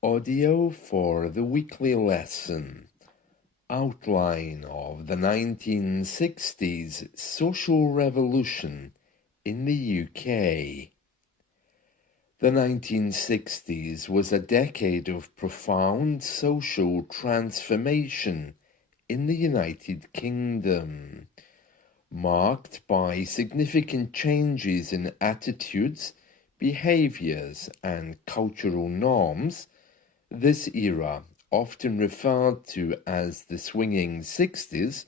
Audio for the weekly lesson. Outline of the 1960s social revolution in the UK. The 1960s was a decade of profound social transformation in the United Kingdom, marked by significant changes in attitudes, behaviours, and cultural norms. This era, often referred to as the swinging 60s,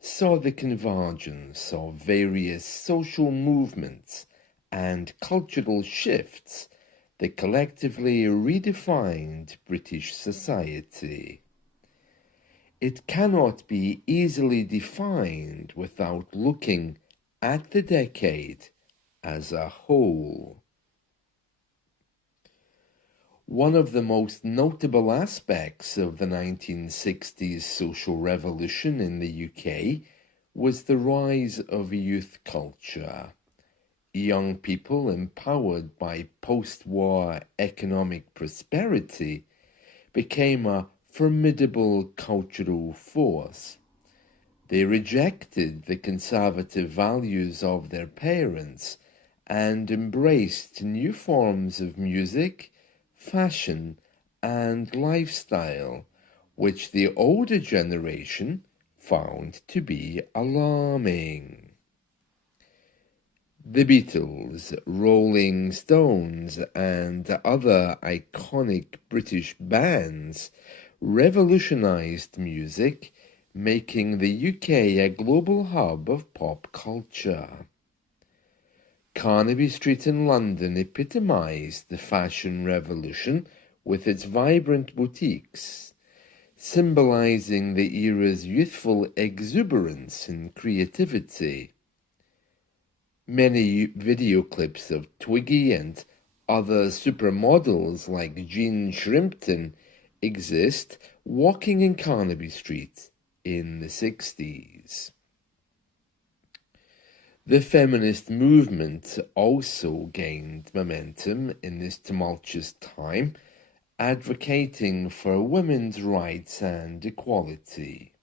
saw the convergence of various social movements and cultural shifts that collectively redefined British society. It cannot be easily defined without looking at the decade as a whole. One of the most notable aspects of the 1960s social revolution in the UK was the rise of youth culture. Young people empowered by post-war economic prosperity became a formidable cultural force. They rejected the conservative values of their parents and embraced new forms of music, fashion, and lifestyle, which the older generation found to be alarming. The Beatles, Rolling Stones, and other iconic British bands revolutionized music, making the UK a global hub of pop culture. Carnaby Street in London epitomized the fashion revolution with its vibrant boutiques, symbolizing the era's youthful exuberance and creativity. Many video clips of Twiggy and other supermodels like Jean Shrimpton exist walking in Carnaby Street in the 60s. The feminist movement also gained momentum in this tumultuous time, advocating for women's rights and equality.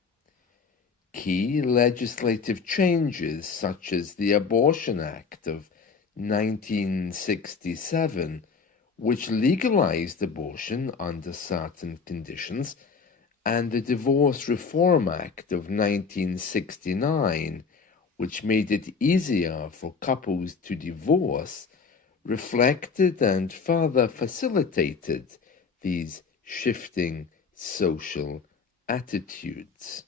Key legislative changes such as the Abortion Act of 1967, which legalized abortion under certain conditions, and the Divorce Reform Act of 1969, which made it easier for couples to divorce, reflected and further facilitated these shifting social attitudes.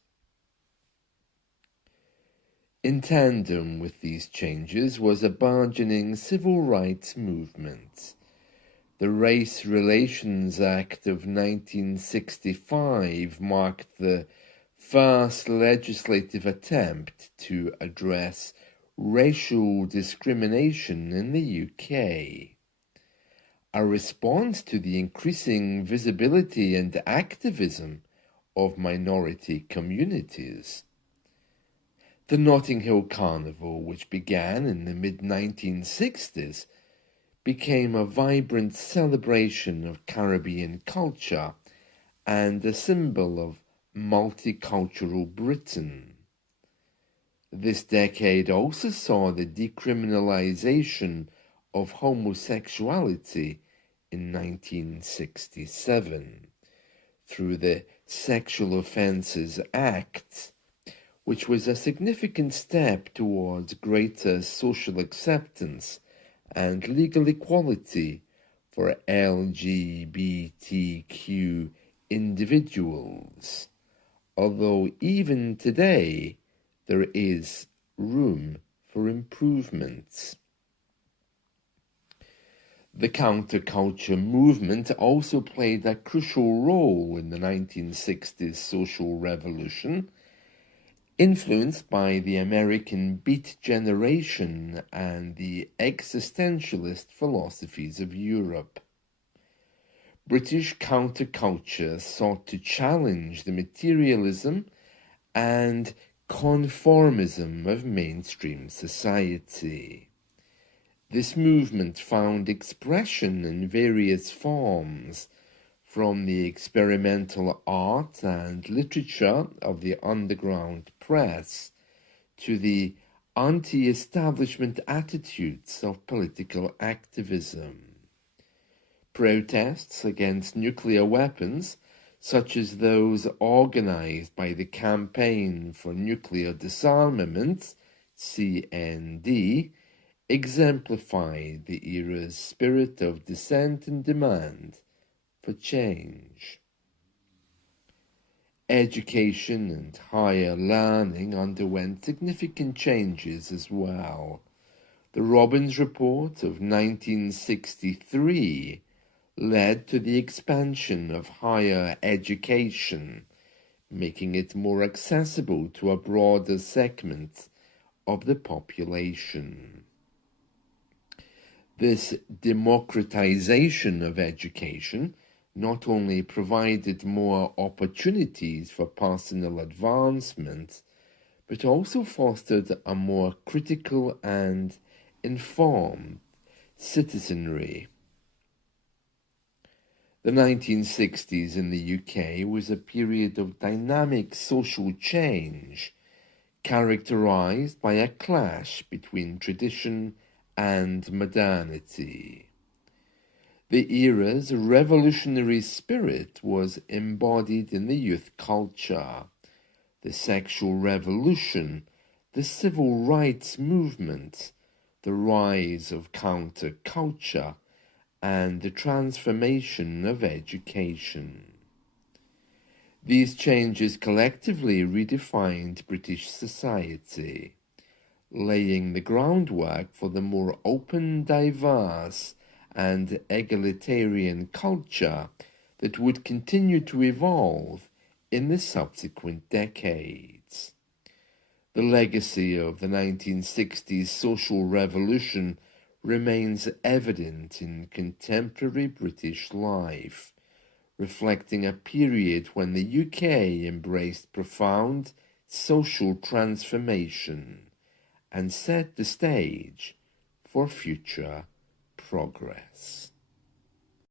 In tandem with these changes was a burgeoning civil rights movement. The Race Relations Act of 1965 marked the first legislative attempt to address racial discrimination in the UK, a response to the increasing visibility and activism of minority communities. The Notting Hill Carnival, which began in the mid-1960s, became a vibrant celebration of Caribbean culture and a symbol of multicultural Britain. This decade also saw the decriminalization of homosexuality in 1967 through the Sexual Offences Act, which was a significant step towards greater social acceptance and legal equality for LGBTQ individuals, although even today there is room for improvement. The counterculture movement also played a crucial role in the 1960s social revolution, influenced by the American Beat generation and the existentialist philosophies of Europe. British counterculture sought to challenge the materialism and conformism of mainstream society. This movement found expression in various forms, from the experimental art and literature of the underground press to the anti-establishment attitudes of political activism. Protests against nuclear weapons, such as those organized by the Campaign for Nuclear Disarmament, CND, exemplify the era's spirit of dissent and demand for change. Education and higher learning underwent significant changes as well. The Robbins Report of 1963 led to the expansion of higher education, making it more accessible to a broader segment of the population. This democratization of education not only provided more opportunities for personal advancement, but also fostered a more critical and informed citizenry. The 1960s in the UK was a period of dynamic social change, characterized by a clash between tradition and modernity. The era's revolutionary spirit was embodied in the youth culture. The sexual revolution, the civil rights movement, the rise of counterculture, and the transformation of education. These changes collectively redefined British society, laying the groundwork for the more open, diverse, and egalitarian culture that would continue to evolve in the subsequent decades. The legacy of the 1960s social revolution remains evident in contemporary British life, reflecting a period when the UK embraced profound social transformation and set the stage for future progress.